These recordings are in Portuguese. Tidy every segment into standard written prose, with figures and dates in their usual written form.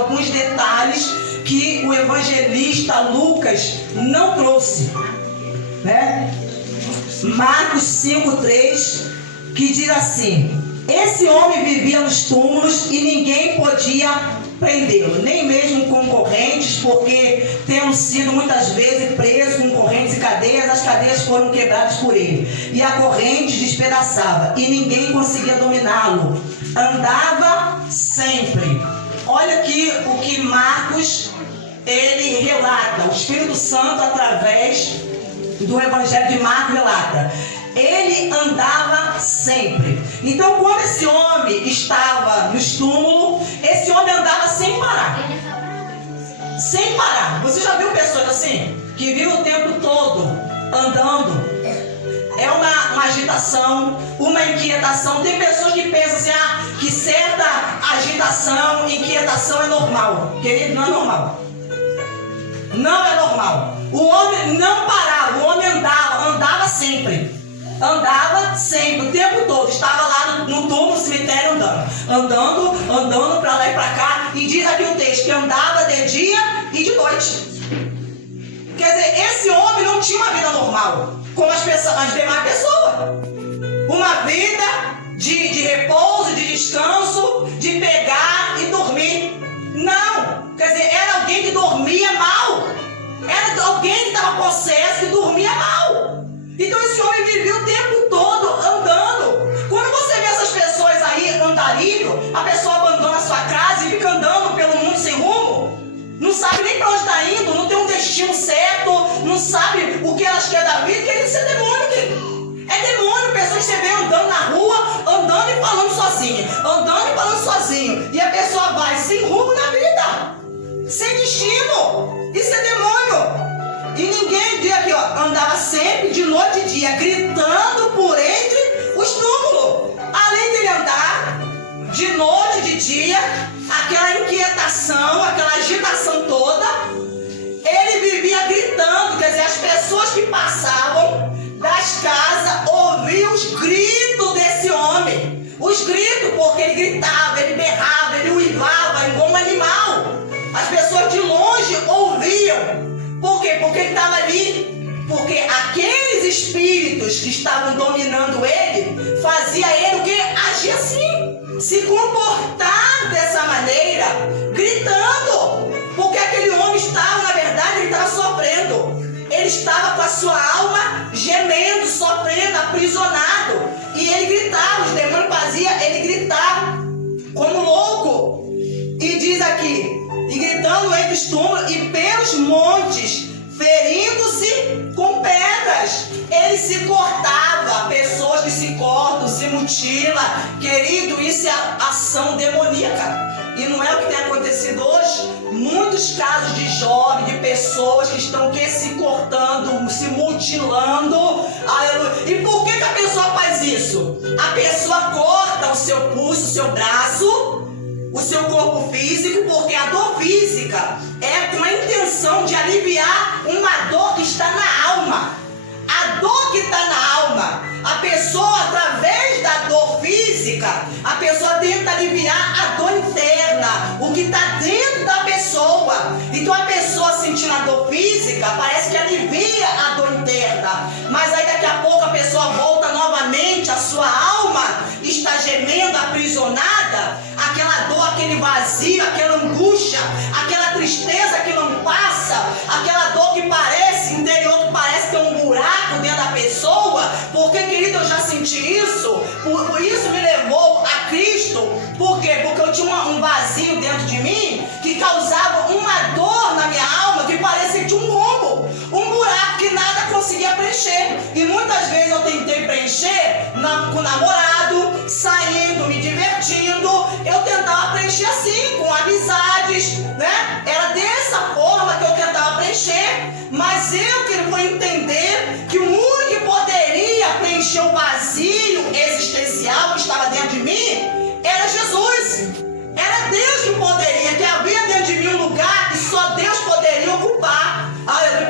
alguns detalhes que o evangelista Lucas não trouxe, né? Marcos 5:3, que diz assim: esse homem vivia nos túmulos e ninguém podia prendê-lo, nem mesmo concorrentes, porque tendo sido muitas vezes preso com correntes e cadeias, as cadeias foram quebradas por ele, e a corrente despedaçava, e ninguém conseguia dominá-lo. Andava sempre. Olha aqui o que Marcos ele relata, o Espírito Santo através do Evangelho de Marcos relata. Ele andava sempre. Então, quando esse homem estava nos túmulos, esse homem andava sem parar. Sem parar. Você já viu pessoas assim, que vivem o tempo todo andando? É uma agitação, uma inquietação. Tem pessoas que pensam assim, que certa agitação, inquietação é normal. Querido, não é normal. Não é normal. O homem não parava, o homem andava sempre. Andava sempre, o tempo todo. Estava lá no túmulo, no cemitério, andando para lá e para cá. E diz aqui o texto que andava de dia e de noite. Quer dizer, esse homem não tinha uma vida normal, como as demais pessoas. Uma vida de repouso, de descanso, de pegar e dormir. Não, quer dizer, era alguém que dormia mal. Era alguém que estava possesso, que dormia mal. Então esse homem vivia o tempo todo andando. Quando você vê essas pessoas aí andarilho, a pessoa abandona a sua casa e fica andando pelo mundo sem rumo, não sabe nem para onde está indo, não tem um destino certo, não sabe o que elas querem da vida, quer dizer, isso é demônio, querido. É demônio, pessoas que você vê andando na rua, andando e falando sozinho, e a pessoa vai sem rumo na vida, sem destino. Isso é demônio. E ninguém via aqui, andava sempre de noite e dia, gritando por entre os túmulos. Além de ele andar de noite e de dia, aquela inquietação, aquela agitação toda, ele vivia gritando. Quer dizer, as pessoas que passavam das casas ouviam os gritos desse homem. Os gritos, porque ele gritava, ele berrava, ele uivava igual um animal. As pessoas de longe ouviam. Por quê? Porque ele estava ali. Porque aqueles espíritos que estavam dominando ele, fazia ele o quê? Agir assim. Se comportar dessa maneira, gritando. Porque aquele homem estava, na verdade, ele estava sofrendo. Ele estava com a sua alma gemendo, sofrendo, aprisionado. E ele gritava, os demônios faziam ele gritar como louco. E diz aqui, e gritando entre os túmulos e pelos montes, ferindo-se com pedras. Ele se cortava, pessoas que se cortam, se mutilam. Querido, isso é ação demoníaca. E não é o que tem acontecido hoje? Muitos casos de jovens, de pessoas que estão se cortando, se mutilando. Aleluia. E por que a pessoa faz isso? A pessoa corta o seu pulso, o seu braço, o seu corpo físico, porque a dor física é com a intenção de aliviar uma dor que está na alma. A dor que está na alma, a pessoa, através da dor física, a pessoa tenta aliviar a dor interna, o que está dentro da pessoa. Então a pessoa sentindo a dor física, parece que alivia a dor interna, mas aí daqui a pouco a pessoa volta novamente, a sua alma está gemendo, aprisionada, aquela dor, aquele vazio, aquela angústia, aquela tristeza que não passa, aquela dor que parece, interior que parece ter um buraco dentro da pessoa. Porque, querido, eu já senti isso, por isso me levou a Cristo. Por quê? Porque eu tinha um vazio dentro de mim que causava uma dor na minha alma que parecia que tinha um rombo, um buraco que nada conseguia preencher. E muitas vezes eu tentei preencher com o namorado, saindo, me divertindo. Eu tentava preencher assim, com amizades, né? Era dessa forma que eu tentava preencher. Mas eu que vou entender que o único que poderia preencher o vazio existencial que estava dentro de mim era Jesus. Era Deus que poderia, que havia dentro de mim um lugar que só Deus poderia ocupar.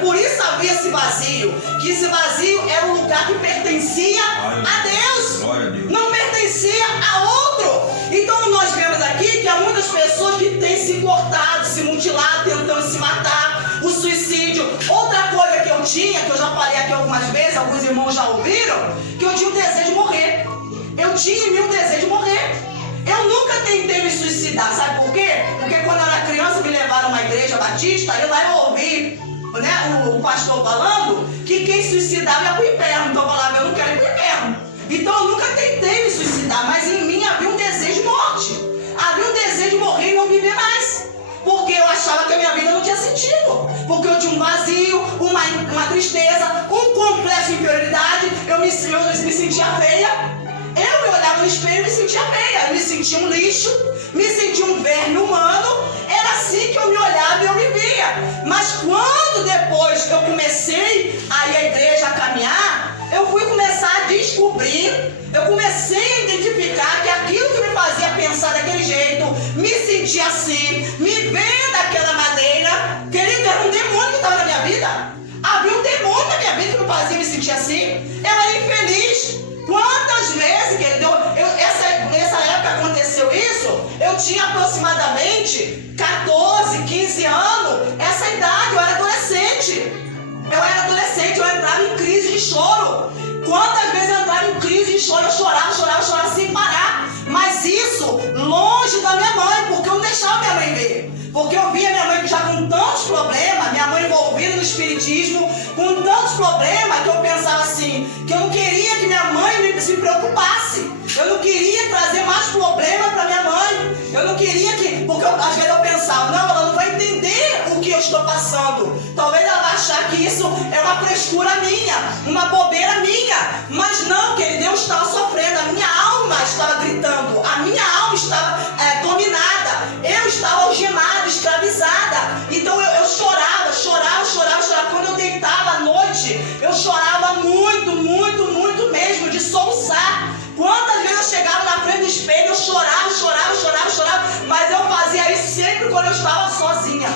Por isso havia esse vazio, que esse vazio era um lugar que pertencia a Deus, não pertencia a outro. Então nós vemos aqui aqui que há muitas pessoas que têm se cortado, se mutilado, tentando se matar, o suicídio. Outra coisa que eu tinha, que eu já falei aqui algumas vezes, alguns irmãos já ouviram, que eu tinha o desejo de morrer. Eu tinha em mim o desejo de morrer. Eu nunca tentei me suicidar, sabe por quê? Porque quando eu era criança me levaram a uma igreja batista, e lá eu ouvi, né, o pastor falando que quem se suicidava ia para o inferno. Então eu falava, eu não quero ir para o inferno. Então eu nunca tentei me suicidar, mas em mim havia um desejo de morte. Havia um desejo de morrer e não viver mais. Porque eu achava que a minha vida não tinha sentido. Porque eu tinha um vazio, uma tristeza, um complexo de inferioridade. Eu me sentia feia. Eu me olhava no espelho e me sentia feia. Eu me sentia um lixo, me sentia um verme humano. Era assim que eu me olhava e eu me via. Mas quando depois eu comecei a ir à igreja, a caminhar, eu fui começar a descobrir, eu comecei a identificar que aquilo que me fazia pensar daquele jeito, me sentir assim, me ver daquela maneira, querido, era um demônio que estava na minha vida. Havia um demônio na minha vida que me fazia me sentir assim. Eu era infeliz. Quantas vezes, querido, nessa época aconteceu isso, eu tinha aproximadamente 14, 15 anos, essa idade, eu era adolescente. Eu entrava em crise de choro. Quantas vezes eu entrava em crise de choro, eu chorava sem parar. Mas isso longe da minha mãe, porque eu não deixava minha mãe ver. Porque eu via minha mãe já com tantos problemas, minha mãe envolvida no espiritismo, com tantos problemas, que eu pensava assim, que eu não queria que minha mãe se preocupasse. Eu não queria trazer mais problemas para minha mãe. Eu não queria que, porque às vezes eu pensava, não, ela não vai entender o que eu estou passando. Talvez ela vai achar que isso é uma frescura minha, uma bobeira minha. Mas não, querido, eu estava sofrendo, a minha alma estava gritando, a minha alma estava dominada, eu estava algemada, escravizada. Então eu chorava. Quando eu deitava à noite, eu chorava muito mesmo, de soluçar. Quantas vezes eu chegava na frente do espelho, eu chorava, mas eu fazia isso sempre quando eu estava sozinha.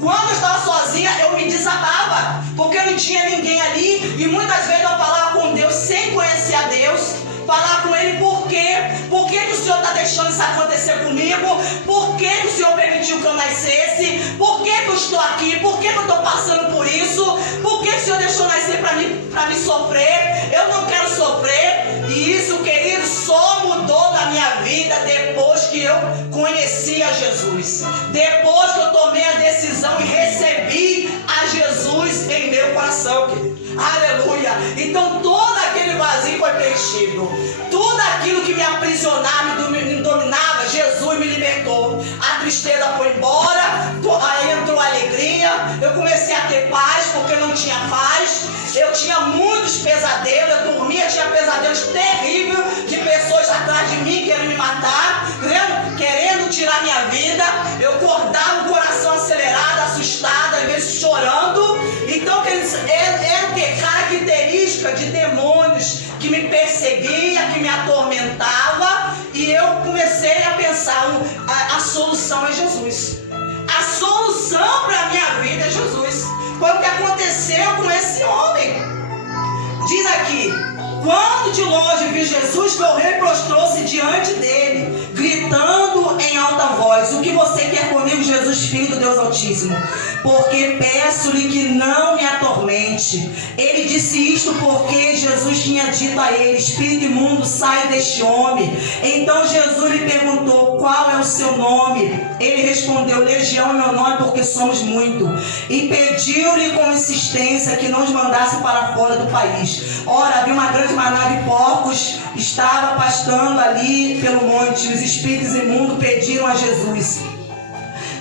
Quando eu estava sozinha, eu me desabava, porque não tinha ninguém ali, e muitas vezes eu falava com Deus sem conhecer a Deus, falar com Ele por quê? Por que o Senhor está deixando isso acontecer comigo? Por que o Senhor permitiu que eu nascesse? Por que eu estou aqui? Por que eu estou passando por isso? Por que o Senhor deixou nascer para me sofrer? Eu não quero sofrer. E isso, querido, só mudou na minha vida depois que eu conheci a Jesus. Depois que eu tomei a decisão e recebi a Jesus em meu coração, querido. Aleluia! Então todo aquele vazio foi preenchido. Tudo aquilo que me aprisionava, me dominava, Jesus me libertou. A tristeza foi embora, aí entrou a alegria. Eu comecei a ter paz, porque não tinha paz. Eu tinha muitos pesadelos, eu dormia, tinha pesadelos terríveis de pessoas atrás de mim querendo me matar, querendo tirar minha vida. Eu acordava o coração acelerado, assustado, às vezes chorando. Então, era o que? Característica de demônios que me perseguia, que me atormentava. E eu comecei a pensar, a solução é Jesus. A solução para a minha vida é Jesus. Foi o que aconteceu com esse homem. Diz aqui, quando de longe viu Jesus, correu e prostrou-se diante dele, gritando em alta voz: o que você quer comigo, Jesus, Filho do Deus Altíssimo? Porque peço-lhe que não me atormente. Ele disse isto porque Jesus tinha dito a ele: espírito imundo, sai deste homem. Então Jesus lhe perguntou: qual é o seu nome? Ele respondeu: Legião é meu nome, porque somos muito. E pediu-lhe com insistência que não os mandasse para fora do país. Ora, havia uma grande manada de porcos, estava pastando ali pelo monte. Os espíritos imundos pediram a Jesus: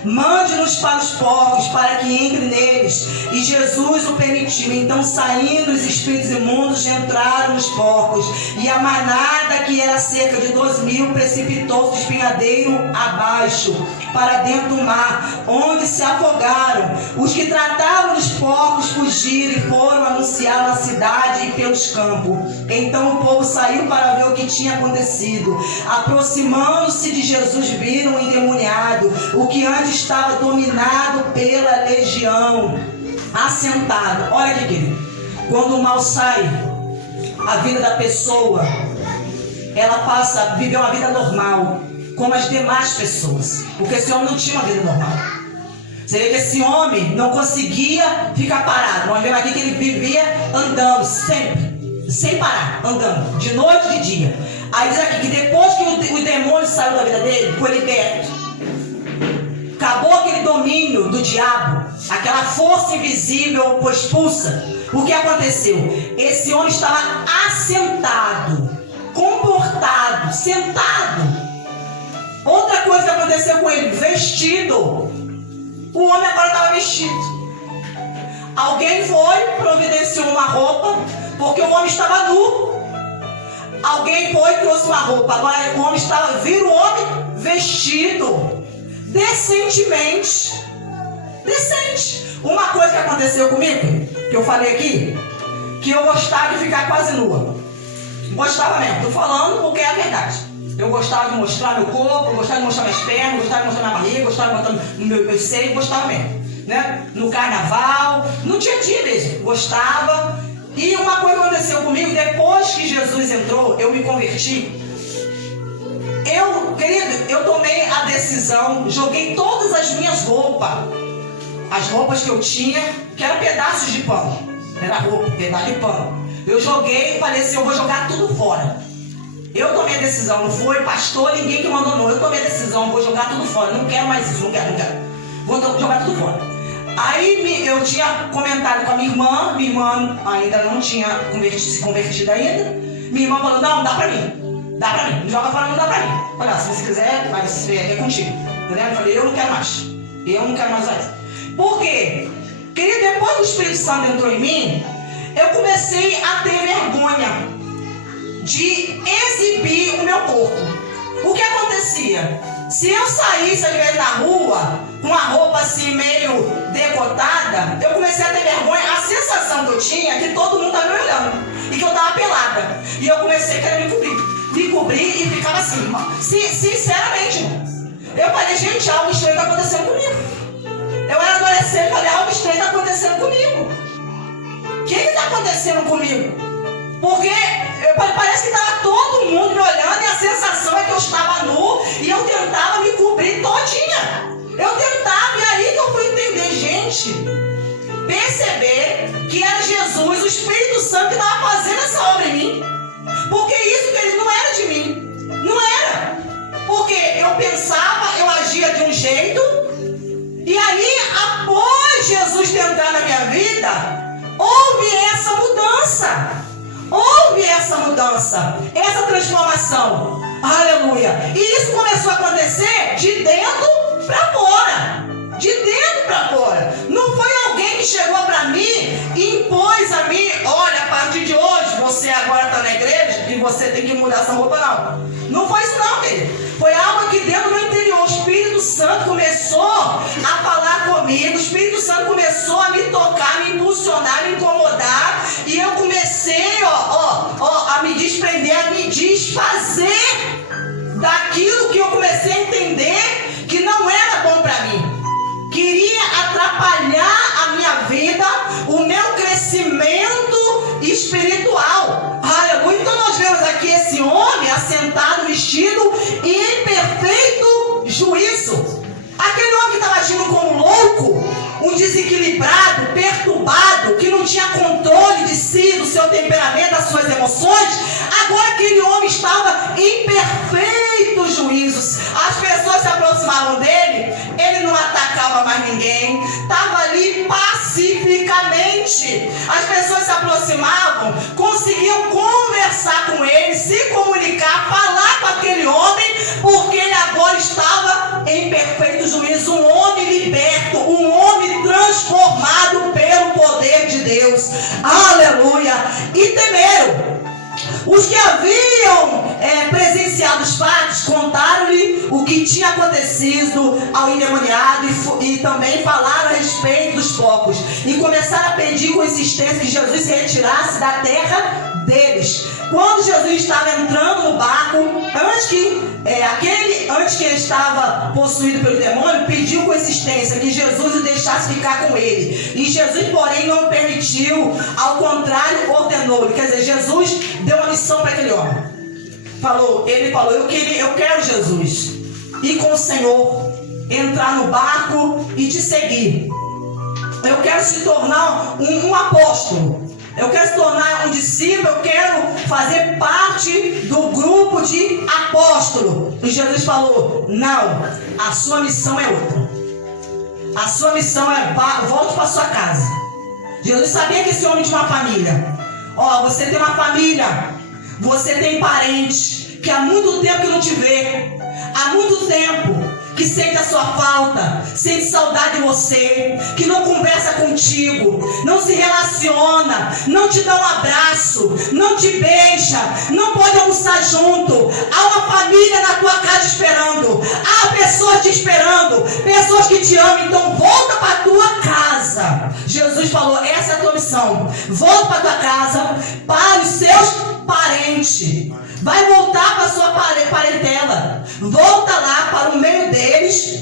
mande-nos para os porcos, para que entre neles. E Jesus o permitiu. Então, saindo os espíritos imundos, entraram nos porcos. E a manada, que era cerca de 12.000, precipitou-se do espinhadeiro abaixo, para dentro do mar, onde se afogaram. Os que tratavam dos porcos fugiram e foram anunciar na cidade e pelos campos. Então o povo saiu para ver o que tinha acontecido. Aproximando-se de Jesus, viram o endemoniado, o que antes estava dominado pela legião, assentado. Olha aqui, querido. Quando o mal sai, a vida da pessoa, ela passa a viver uma vida normal. como as demais pessoas, porque esse homem não tinha uma vida normal. Você vê que esse homem não conseguia ficar parado. Nós vemos aqui que ele vivia andando sempre, sem parar, andando, de noite e de dia. Aí diz aqui que depois que o demônio saiu da vida dele, foi liberto. Acabou aquele domínio do diabo, aquela força invisível foi expulsa. O que aconteceu? Esse homem estava assentado, comportado, sentado. Outra coisa que aconteceu com ele, vestido. O homem agora estava vestido. Alguém foi, providenciou uma roupa, porque o homem estava nu. Alguém foi e trouxe uma roupa. Agora o homem estava, vira o homem vestido. Decentemente. Decente. Uma coisa que aconteceu comigo, que eu falei aqui, que eu gostava de ficar quase nua. Gostava mesmo, tô falando porque é a verdade. Eu gostava de mostrar meu corpo, gostava de mostrar minhas pernas, gostava de mostrar minha barriga, gostava de mostrar meu seio, gostava mesmo. Né? No carnaval, no dia a dia mesmo, gostava. E uma coisa aconteceu comigo, depois que Jesus entrou, eu me converti. Eu tomei a decisão, joguei todas as minhas roupas, as roupas que eu tinha, que eram pedaços de pano, era roupa, pedaço de pano. Eu joguei e falei assim, eu vou jogar tudo fora. Eu tomei a decisão, não foi pastor, ninguém que mandou não. Eu tomei a decisão, vou jogar tudo fora, não quero mais isso, não quero. Vou jogar tudo fora. Aí eu tinha comentado com a minha irmã ainda não tinha se convertido ainda. Minha irmã falou, não, dá pra mim, não joga fora, não dá pra mim. Eu falei, se você quiser, mas é contigo. Entendeu? Eu falei, eu não quero mais isso. Por quê? Querido, depois que o Espírito Santo entrou em mim, eu comecei a ter vergonha de exibir o meu corpo. O que acontecia? Se eu saísse às vezes na rua com uma roupa assim meio decotada, eu comecei a ter vergonha. A sensação que eu tinha é que todo mundo estava me olhando e que eu estava pelada. E eu comecei a querer me cobrir e ficava assim. Sinceramente, eu falei, gente, algo estranho está acontecendo comigo. Eu era adolescente, falei, algo estranho está acontecendo comigo. O que está acontecendo comigo? Porque parece que estava todo mundo me olhando e a sensação é que eu estava nu e eu tentava me cobrir todinha. Eu tentava, e aí que eu fui entender, gente, perceber que era Jesus, o Espírito Santo, que estava fazendo essa obra em mim. Porque isso, querido, não era de mim. Não era. Porque eu pensava, eu agia de um jeito, e aí, após Jesus entrar na minha vida, houve essa mudança. Essa transformação. Aleluia. E isso começou a acontecer de dentro para fora. Não foi alguém que chegou para mim e impôs a mim, olha, a partir de hoje, você agora está na igreja e você tem que mudar essa roupa, não. Não foi isso não, querido. Foi algo aqui dentro do meu interior. O Espírito Santo começou a falar comigo. O Espírito Santo começou a me tocar, me impulsionar, me incomodar. E eu comecei, a me desprender, a me desfazer daquilo que eu comecei a entender que não era bom para mim. Queria atrapalhar a minha vida, o meu crescimento espiritual. Aleluia. Então nós vemos aqui esse homem assentado, vestido em perfeito juízo. Aquele homem que estava agindo como louco, um desequilibrado, perturbado, que não tinha controle de si, do seu temperamento, das suas emoções. Agora aquele homem estava em perfeito juízo. As pessoas se aproximavam dele, ele não atacava mais ninguém, estava ali pacificamente. As pessoas se aproximavam, conseguiam conversar com ele, se comunicar, falar com aquele homem, porque ele agora estava em perfeito juízo. Um homem liberto, um homem transformado pelo poder de Deus. Aleluia. E temeram. Os que haviam presenciado os fatos contaram-lhe o que tinha acontecido ao endemoniado e também falaram a respeito dos porcos e começaram a pedir com insistência que Jesus se retirasse da terra deles. Quando Jesus estava entrando no barco, antes que ele estava possuído pelo demônio, pediu com insistência que Jesus o deixasse ficar com ele. E Jesus, porém, não permitiu, ao contrário, ordenou-lhe. Quer dizer, Jesus deu uma missão para aquele homem. Ele falou, eu quero Jesus. ir com o Senhor, entrar no barco e te seguir. Eu quero se tornar um apóstolo. Eu quero se tornar um discípulo. Eu quero fazer parte do grupo de apóstolo. E Jesus falou: não, a sua missão é outra. A sua missão é volte para sua casa. Jesus sabia que esse homem tinha uma família. Ó, você tem uma família. Você tem parentes que há muito tempo que não te vê. Há muito tempo que sente a sua falta, sente saudade de você, que não conversa contigo, não se relaciona, não te dá um abraço, não te beija, não pode almoçar junto. Há uma família na tua casa esperando, há pessoas te esperando, pessoas que te amam. Então volta para a tua casa. Jesus falou: essa é a tua missão. Volta para a tua casa, para os seus parentes. Vai voltar para a sua parentela. Volta lá para o meio deles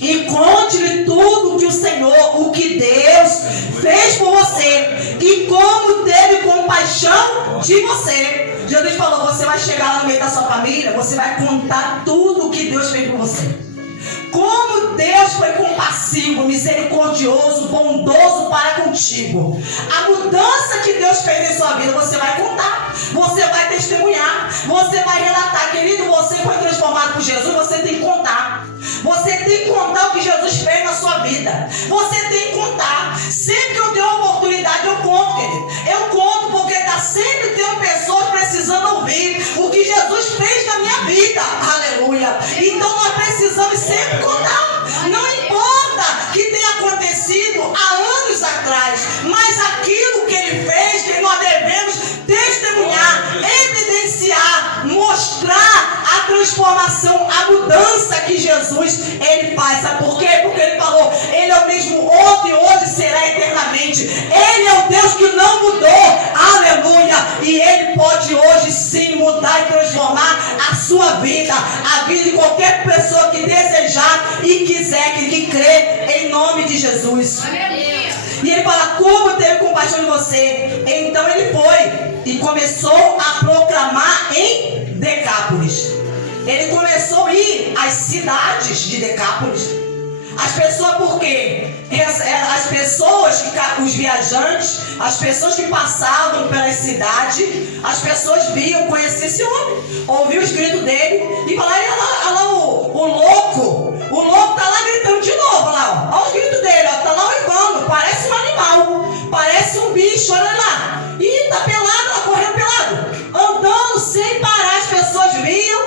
e conte-lhe tudo que o Senhor, o que Deus fez por você e como teve compaixão de você. Jesus falou: você vai chegar lá no meio da sua família, você vai contar tudo o que Deus fez por você. Como Deus foi compassivo, misericordioso, bondoso para contigo. A mudança que Deus fez em sua vida, você vai contar, você vai testemunhar, você vai relatar. Querido, você foi transformado por Jesus, você tem que contar. Você tem que contar o que Jesus fez na sua vida. Você tem que contar. Sempre que eu tenho a oportunidade, eu conto, querido. Eu conto porque está sempre tendo pessoas precisando ouvir o que Jesus fez na minha vida. Aleluia. Então nós precisamos sempre contar. Não importa que tenha acontecido há anos atrás, mas aquilo que Ele fez, que nós devemos testemunhar, evidenciar, mostrar a transformação, a mudança que Jesus Ele faz. Sabe por quê? Porque Ele falou: Ele é o mesmo ontem, hoje, será eternamente. Ele é o Deus que não mudou. Aleluia. E Ele pode hoje sim mudar e transformar a sua vida, a vida de qualquer pessoa que desejar e quiser, que crê em nome de Jesus. E Ele fala: como teve compaixão de você. Então Ele foi e começou a proclamar em Decápolis. Ele começou a ir às cidades de Decápolis. As pessoas, por quê? As pessoas, os viajantes, as pessoas que passavam pela cidade, as pessoas viam, conheciam esse homem, ouviam os gritos dele e falaram: olha lá o louco tá lá gritando de novo, olha lá, olha os gritos dele, ó, tá lá uivando, parece um animal, parece um bicho, olha lá, e tá pelado, lá correndo pelado, andando sem parar. As pessoas viam,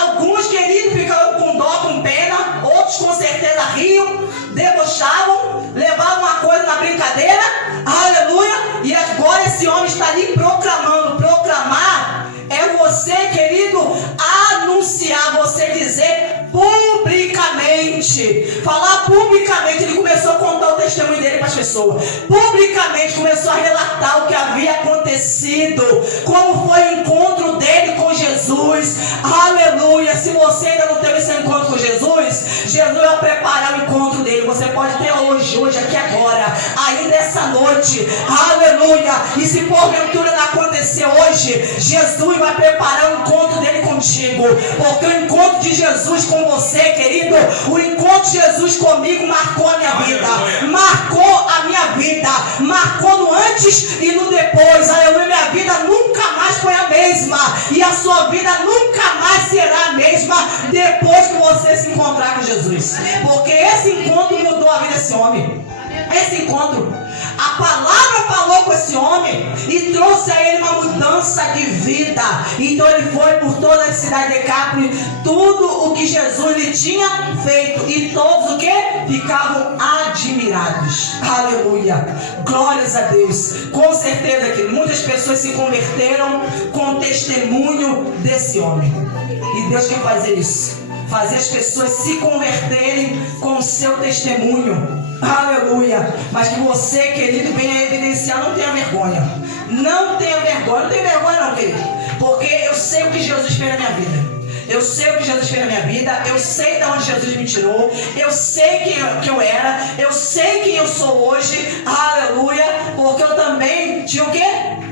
alguns queridos ficavam com dó, com pena, outros com certeza riam, debochavam, levavam uma coisa na brincadeira, aleluia. E agora esse homem está ali proclamando. Proclamar é você, querido, anunciar, você dizer publicamente, falar publicamente. Ele começou a contar o testemunho dele para as pessoas, publicamente começou a relatar o que havia acontecido, como foi o encontro dele com Jesus, aleluia. Se você ainda não teve esse encontro com Jesus, Jesus vai preparar o encontro dele. Você pode ter hoje aqui agora, ainda essa noite, aleluia. E se porventura não acontecer hoje, Jesus vai preparar o encontro dele contigo, porque o encontro de Jesus com você, querido, o encontro de Jesus comigo marcou a minha vida, marcou a minha vida, marcou no antes e no depois. Aleluia. Minha vida nunca mais foi a mesma, e a sua vida nunca mais será a mesma depois que você se encontrar com Jesus, porque esse encontro mudou a vida desse homem. Esse encontro, a palavra falou com esse homem e trouxe a ele uma mudança de vida. Então ele foi por toda a cidade de Decápolis, tudo o que Jesus lhe tinha feito, e todos o que? Ficavam admirados. Aleluia, glórias a Deus. Com certeza que muitas pessoas se converteram com o testemunho desse homem, e Deus quer fazer isso, fazer as pessoas se converterem com o seu testemunho. Aleluia. Mas que você, querido, venha evidenciar. Não tenha vergonha. Não tenha vergonha. Não tenha vergonha não, querido, porque eu sei o que Jesus fez na minha vida. Eu sei o que Jesus fez na minha vida. Eu sei de onde Jesus me tirou. Eu sei quem eu era. Eu sei quem eu sou hoje. Aleluia. Porque eu também tinha o quê?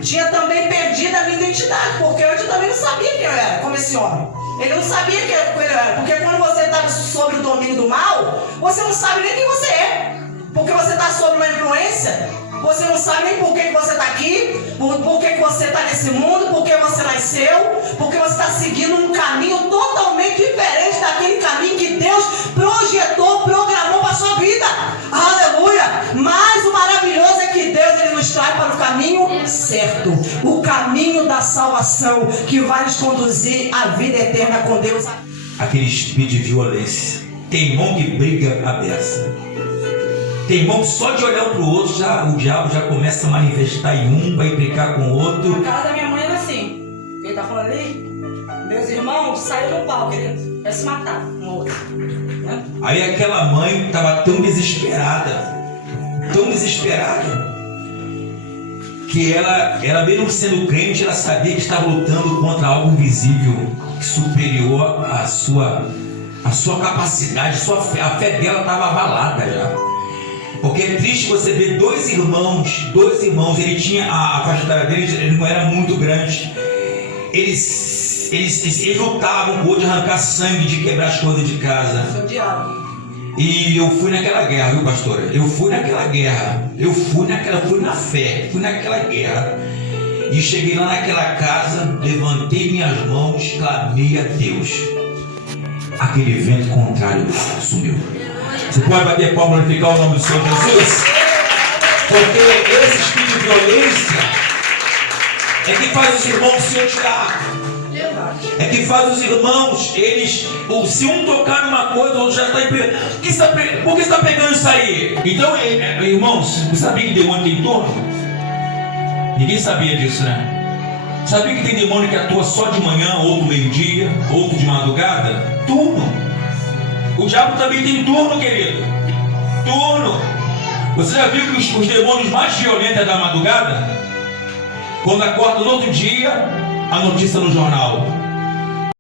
Tinha também perdido a minha identidade, porque eu também não sabia quem eu era, como esse homem. Ele não sabia que ele era. Porque quando você está sob o domínio do mal, você não sabe nem quem você é. Porque você está sob uma influência, você não sabe nem por que você está aqui, por que você está nesse mundo, por que você nasceu, porque você está seguindo um caminho totalmente diferente daquele caminho que Deus projetou, programou para a sua vida. Aleluia! Mas o maravilhoso é que Deus ele nos traz para o caminho certo, o caminho da salvação, que vai nos conduzir à vida eterna com Deus. Aquele espírito de violência. Tem irmão que briga a beça. Tem irmão que só de olhar um para o outro, o diabo já começa a manifestar em um, vai implicar com o outro. A casa da minha mãe era assim. Ele tá falando ali, meus irmãos saíram no pau, querido. Vai se matar um outro. Né? Aí aquela mãe estava tão desesperada, que ela mesmo sendo crente, ela sabia que estava lutando contra algo invisível, superior à sua capacidade, a fé dela estava abalada já. Porque é triste você ver dois irmãos, ele tinha, a faixa etária dele ele não era muito grande. Eles lutavam com o outro de arrancar sangue, de quebrar as coisas de casa. Seu diabo. E eu fui naquela guerra, viu, pastora? Eu fui na fé, fui naquela guerra. E cheguei lá naquela casa, levantei minhas mãos, clamei a Deus. Aquele vento contrário sumiu. Você pode bater palma e glorificar o nome do Senhor Jesus? Porque esse espírito de violência é que faz os irmãos se odiar. É que faz os irmãos, se um tocar numa coisa, o outro já está empenhando. Por que você está pegando isso aí? Então, irmãos, você sabia que demônio tem turno? Ninguém sabia disso, né? Sabia que tem demônio que atua só de manhã, outro meio-dia, outro de madrugada? Turno. O diabo também tem turno, querido. Turno. Você já viu que os demônios mais violentos é da madrugada? Quando acorda no outro dia, a notícia no jornal.